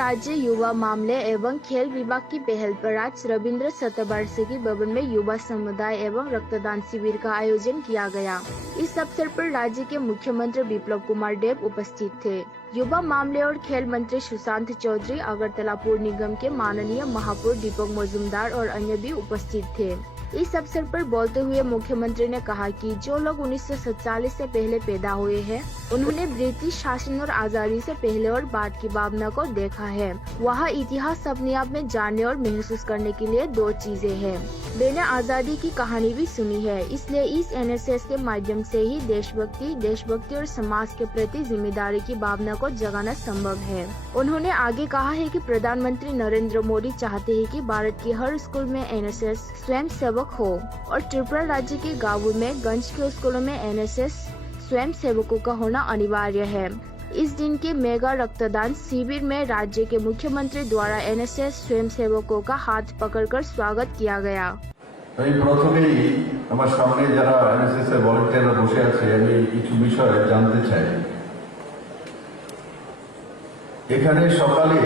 राज्य युवा मामले एवं खेल विभाग की पहल पर आज रविंद्र शतवार्षिकी भवन में युवा समुदाय एवं रक्तदान शिविर का आयोजन किया गया। इस अवसर पर राज्य के मुख्यमंत्री विप्लव कुमार देव उपस्थित थे। युवा मामले और खेल मंत्री सुशांत चौधरी, अगरतला पुर निगम के माननीय महापौर दीपक मजूमदार और अन्य भी उपस्थित थे। इस अवसर पर बोलते हुए मुख्यमंत्री ने कहा कि जो लोग 1947 से पहले पैदा हुए हैं, उन्होंने ब्रिटिश शासन और आजादी से पहले और बाद की भावना को देखा है। वहाँ इतिहास अपने आप में जानने और महसूस करने के लिए दो चीजें हैं। मैंने आजादी की कहानी भी सुनी है, इसलिए इस एनएसएस के माध्यम से ही देशभक्ति और समाज के प्रति जिम्मेदारी की भावना को जगाना संभव है। उन्होंने आगे कहा है कि प्रधानमंत्री नरेंद्र मोदी चाहते हैं कि भारत के हर स्कूल में एनएसएस स्वयं सेवक हो और त्रिपुरा राज्य के गांवों में गंज के स्कूलों में एनएसएस स्वयं सेवकों का होना अनिवार्य है। इस दिन के मेगा रक्तदान शिविर में राज्य के मुख्यमंत्री द्वारा एनएसएस स्वयं सेवकों का हाथ पकड़कर स्वागत किया गया। প্রথমেই আমার সামনে যারা এনএসএস এর ভলান্টিয়াররা বসে আছে, আমি কিছু বিষয় জানতে চাই। এখানে সকালে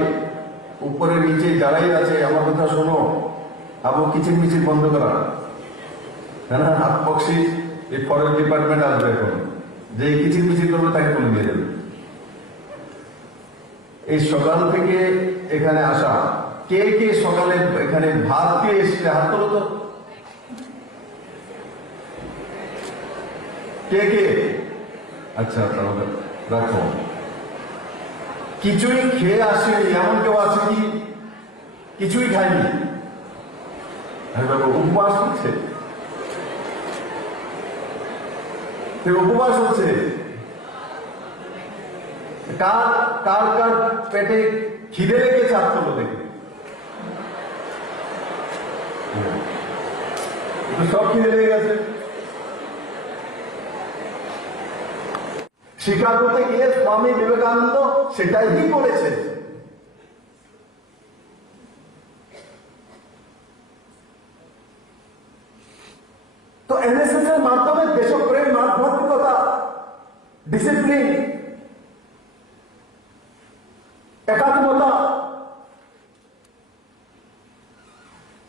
উপরে নিচে যারাই আছে আমার কথা শোনো, আবু কিচির মিচির বন্ধ করা, হ্যাঁ, হাত বক্সি এই ফরেস্ট ডিপার্টমেন্ট আসবে এখন, যে কিচির মিচির করবে তাকে তুলে নিয়ে যাবে। এই সকাল থেকে এখানে আসা, কে কে সকালে এখানে ভাত দিয়ে এসছে হাত তোলো তো, কে কে? আচ্ছা তাহলে রাখো। কিছুই খেয়ে আসেনি এমন কেউ আছে কি? কিছুই খায়নি? উপবাস হচ্ছে, উপবাস হচ্ছে। কার কার কার পেটে খিদে লেগেছে হাত তোলো দেখে। সব খিদে লেগে গেছে। স্বীকার করতে গিয়ে স্বামী বিবেকানন্দ সেটাই কি করেছে। তো এনএসএস এর মাধ্যমে দেশপ্রেম, মানবাধিকতা, ডিসিপ্লিন, একাত্মতা,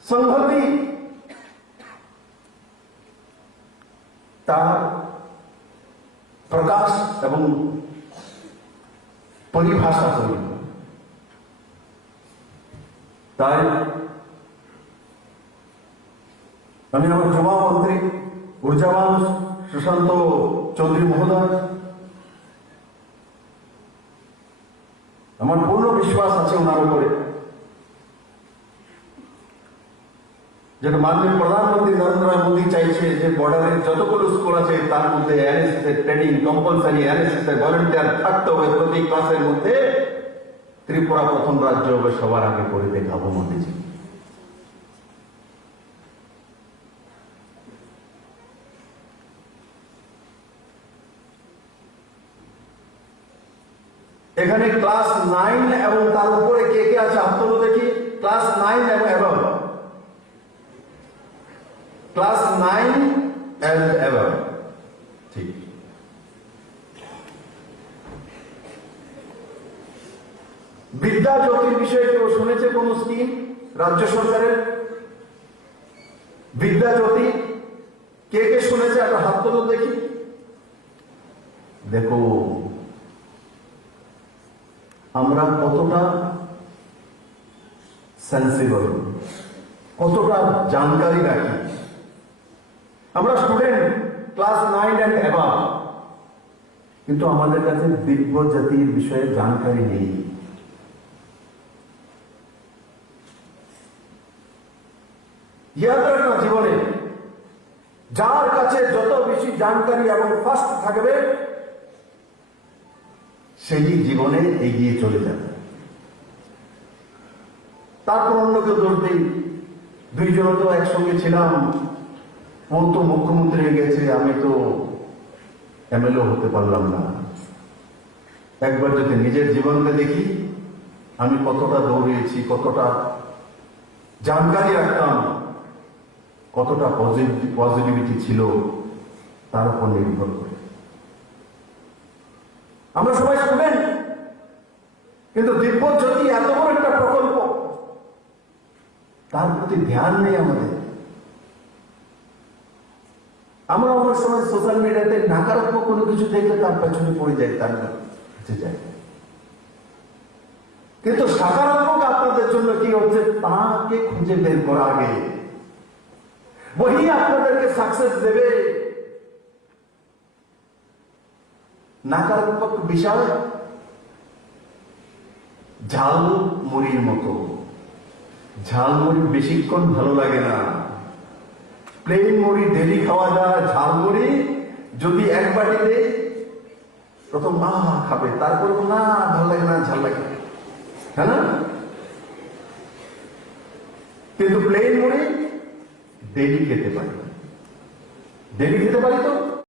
সংহতি তার প্রকাশ এবং পরিভাষা তৈরি। তাই আমি আমার যুবা মন্ত্রী ঊর্জাবান সুশান্ত চৌধুরী মহোদয়, আমার পূর্ণ বিশ্বাস আছে ওনার উপরে, যেটা মাননীয় প্রধানমন্ত্রী নরেন্দ্র মোদী চাইছে যে বর্ডারের যতগুলো স্কুল আছে তার মধ্যে এনএসএস এর ট্রেনিং কম্পালসারি, এনএসএস এর ভলেন্টিয়ার থাকতে হবে প্রতি ক্লাসের মধ্যে। ত্রিপুরা প্রথম রাজ্য হবে, সবার আগে করে দেখাবো মোদীজি। এখানে ক্লাস 9 এবং তার উপরে কে কে আছে হাত তোলো দেখি। ক্লাস 9 এবং অ্যাবভ, ক্লাস 9 and above, ঠিক। বিদ্যা জ্যোতির বিষয়ে কেউ শুনেছে কোন স্কিম রাজ্য সরকারের? বিদ্যা জ্যোতি কে কে শুনেছে একটা হাত তোলো দেখি। দেখো আমরা কতটা সেন্সিবল, কতটা জানকারি রাখি। আমরা স্টুডেন্ট ক্লাস 9 and above, কিন্তু আমাদের কাছে দিব্য জাতির বিষয়ে জানকারি নেই। ইয়াদ রাখনা জীবনে যার কাছে যত বেশি জানকারি এবং ফাস্ট থাকবে সেই জীবনে এগিয়ে চলে যাবে। তারপর অন্যকে দোষ দিই, দুইজন তো একসঙ্গে ছিলাম, ও তো মুখ্যমন্ত্রী হয়ে গেছে, আমি তো এমএলএ হতে পারলাম না। একবার যদি নিজের জীবনকে দেখি, আমি কতটা দৌড়িয়েছি, কতটা জানকারি রাখতাম, কতটা পজিটিভিটি ছিল, তার উপর নির্ভর করে। আমরা সবাই স্টুডেন্ট, কিন্তু দিব্যজ্যোতি এত বড় একটা প্রকল্প, তার প্রতি ধ্যান নেই আমাদের। আমরা অনেক সময় সোশ্যাল মিডিয়াতে নাকারাত্মক কোনো কিছু দেখলে তার পেছনে পড়ে যায়, তার কাছে যায়। কিন্তু সকারাত্মক আপনাদের জন্য কি হচ্ছে, তাকে খুঁজে বের করা আগে, वही আপনাদেরকে সাকসেস দেবে। নাকারাত্মক বিষয় ঝালমুড়ির মতো, ঝালমুড়ি বেশিক্ষণ ভালো লাগে না। প্লেন মুড়ি ডেলি খাওয়া যায়, ঝালমুড়ি যদি এক বাটি দেয় প্রথম খাবে, তারপর না ভালো লাগে না, ঝাল লাগে, হ্যাঁ না? কিন্তু প্লেন মুড়ি ডেলি খেতে পারি, ডেলি খেতে পারি তো